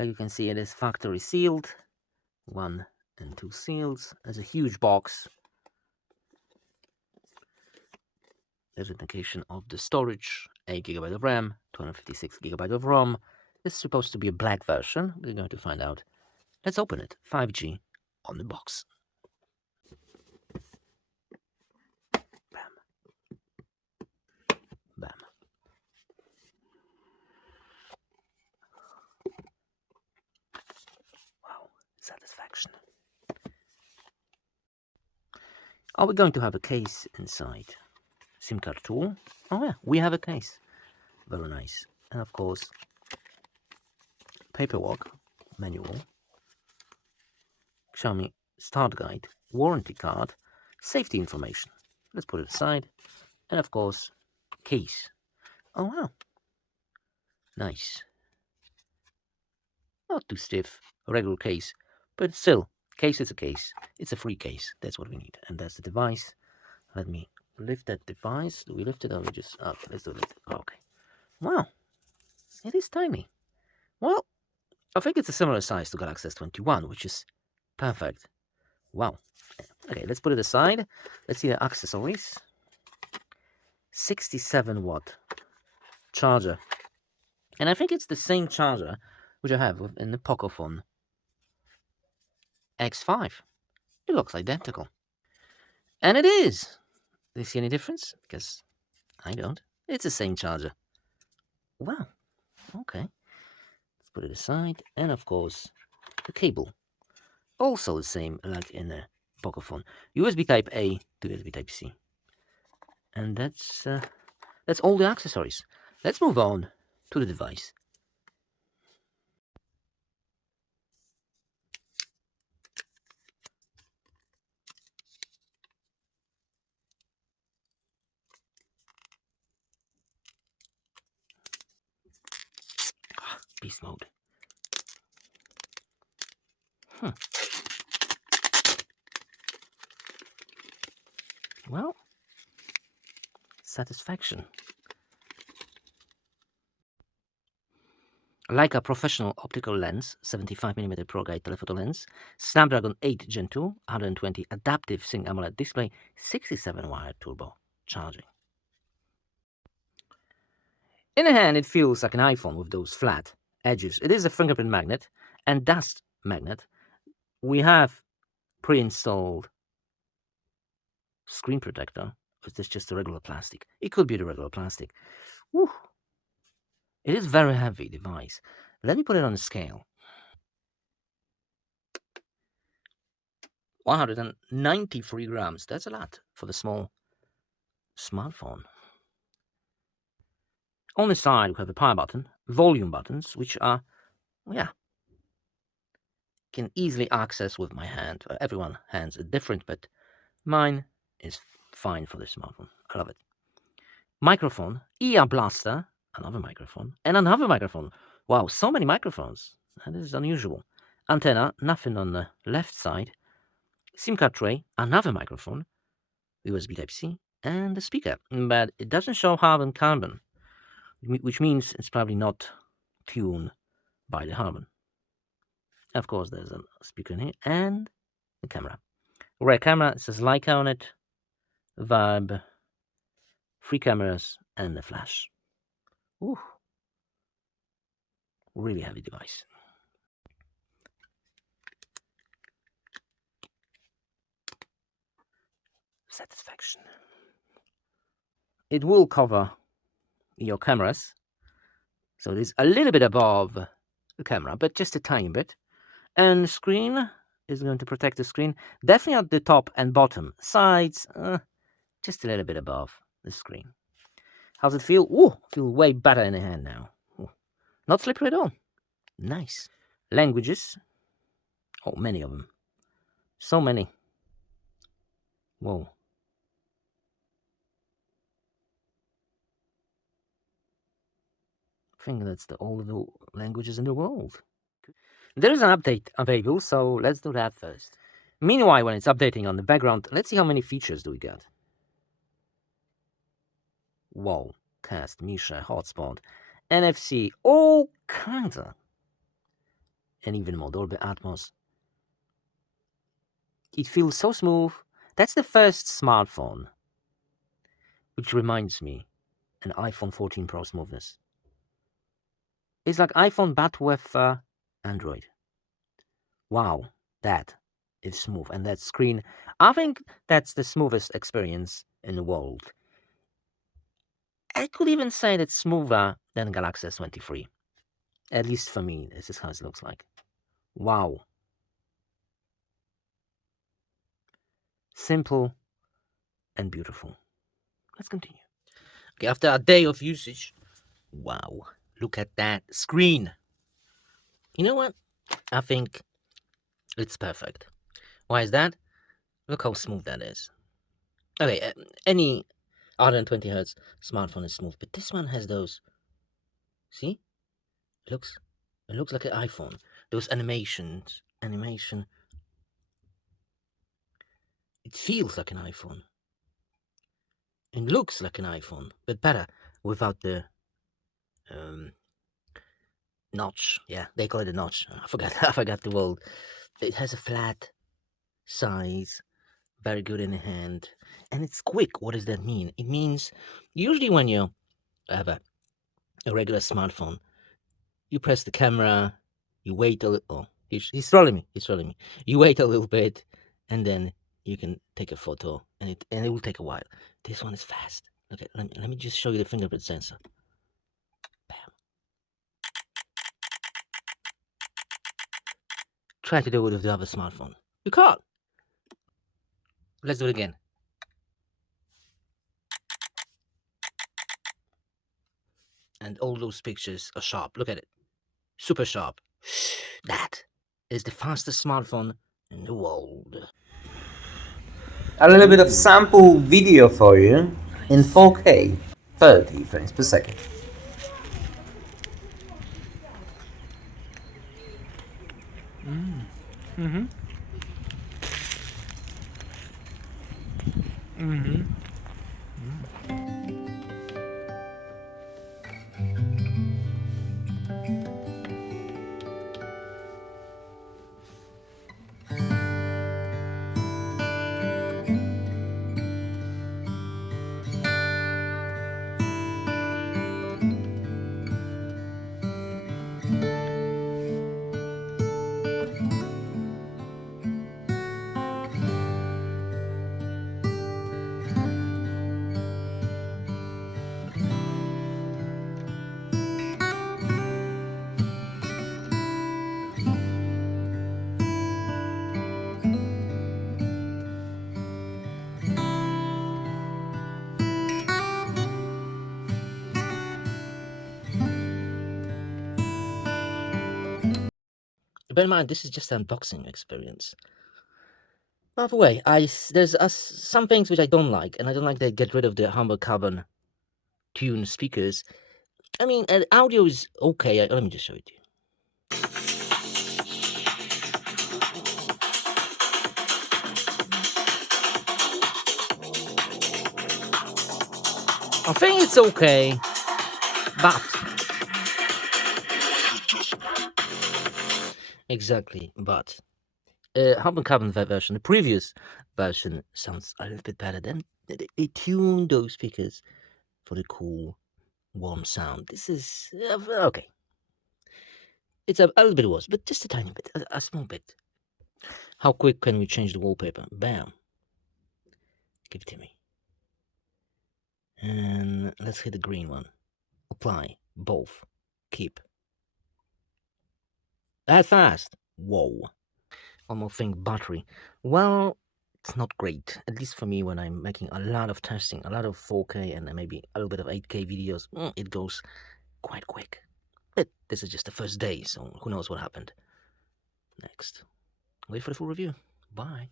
Like you can see, it is factory sealed. 1 and 2 seals. There's a huge box. There's an indication of the storage, 8 GB of RAM, 256 GB of ROM. This is supposed to be a black version. We're going to find out. Let's open it. 5G on the box. Bam. Bam. Wow, satisfaction. Are we going to have a case inside? SIM card tool. Oh yeah, we have a case. Very nice. And of course, paperwork, manual, Xiaomi start guide, warranty card, safety information. Let's put it aside. And of course, case. Oh wow. Nice. Not too stiff, a regular case. But still, case is a case. It's a free case. That's what we need. And that's the device. Let me lift that device. Do we lift it or we just... Oh, let's do it. Okay. Wow. It is tiny. Well, I think it's a similar size to Galaxy S21, which is perfect. Wow. Okay, let's put it aside. Let's see the accessories. 67 watt charger. And I think it's the same charger which I have in the Pocophone X5. It looks identical. And it is. Do you see any difference? Because I don't. It's the same charger. Wow. Okay. Let's put it aside. And of course, the cable. Also the same like in the Pocophone. USB Type A to USB Type C. And that's all the accessories. Let's move on to the device. Beast mode. Well, satisfaction. Like a professional optical lens, 75mm Pro Guide telephoto lens, Snapdragon 8 Gen 2, 120 adaptive Sync AMOLED display, 67 wire turbo charging. In the hand, it feels like an iPhone with those flat edges. It is a fingerprint magnet and dust magnet. We have pre-installed screen protector. Is this just a regular plastic? It could be the regular plastic. Whew. It is very heavy device. Let me put it on a scale. 193 grams. That's a lot for the small smartphone. On the side, we have the power button, volume buttons, which are, yeah, can easily access with my hand. Everyone's hands are different, but mine is fine for the smartphone. I love it. Microphone, ear blaster, another microphone, and another microphone. Wow, so many microphones. That is unusual. Antenna, nothing on the left side. SIM card tray, another microphone, USB Type-C, and a speaker. But it doesn't show carbon, which means it's probably not tuned by the Harman. Of course, there's a speaker in here, and the camera. Rear camera, it says Leica on it, Vibe, 3 cameras, and the flash. Ooh. Really heavy device. Satisfaction. It will cover your cameras, so it is a little bit above the camera, but just a tiny bit. And the screen is going to protect the screen, definitely at the top and bottom. Sides, just a little bit above the screen. How's it feel? Ooh, feel way better in the hand now. Ooh. Not slippery at all. Nice. Languages. Oh, many of them. So many. Whoa. I think that's all the languages in the world. There is an update available, so let's do that first. Meanwhile, when it's updating on the background, let's see how many features do we got. Whoa. Cast, Misha, hotspot, NFC, all kinds of and even more Dolby Atmos. It feels so smooth. That's the first smartphone, which reminds me, an iPhone 14 Pro smoothness. It's like iPhone but with Android. Wow, that is smooth. And that screen, I think that's the smoothest experience in the world. I could even say that's smoother than Galaxy S23. At least for me, this is how it looks like. Wow. Simple and beautiful. Let's continue. Okay, after a day of usage, wow, look at that screen. You know what? I think it's perfect. Why is that? Look how smooth that is. Okay, any 120 hertz smartphone is smooth, but this one has those. See, it looks like an iPhone. Those animation. It feels like an iPhone. It looks like an iPhone, but better without the notch. Yeah, they call it a notch. I forgot. I forgot the word. It has a flat size, very good in the hand, and it's quick. What does that mean? It means usually when you have a regular smartphone, you press the camera, you wait a little. Oh, he's trolling me. He's trolling me. You wait a little bit, and then you can take a photo, and it will take a while. This one is fast. Okay, let me just show you the fingerprint sensor. Bam. Try to do it with the other smartphone. You can't. Let's do it again. And all those pictures are sharp. Look at it. Super sharp. That is the fastest smartphone in the world. A little bit of sample video for you in 4K, 30 frames per second. Bear in mind, this is just an unboxing experience. By the way, there's some things which I don't like, and I don't like they get rid of the humble carbon tune speakers. I mean, audio is okay. Let me just show it to you. I think it's okay, but exactly, but Humble Carbon version, the previous version, sounds a little bit better. Then they tuned those speakers for the cool, warm sound. This is okay. It's a little bit worse, but just a tiny bit, a small bit. How quick can we change the wallpaper? Bam. Give it to me. And let's hit the green one. Apply. Both. Keep. That fast. Whoa. One more thing, battery. Well, it's not great. At least for me when I'm making a lot of testing, a lot of 4K and maybe a little bit of 8K videos, it goes quite quick. But this is just the first day, so who knows what happened. Next. Wait for the full review. Bye.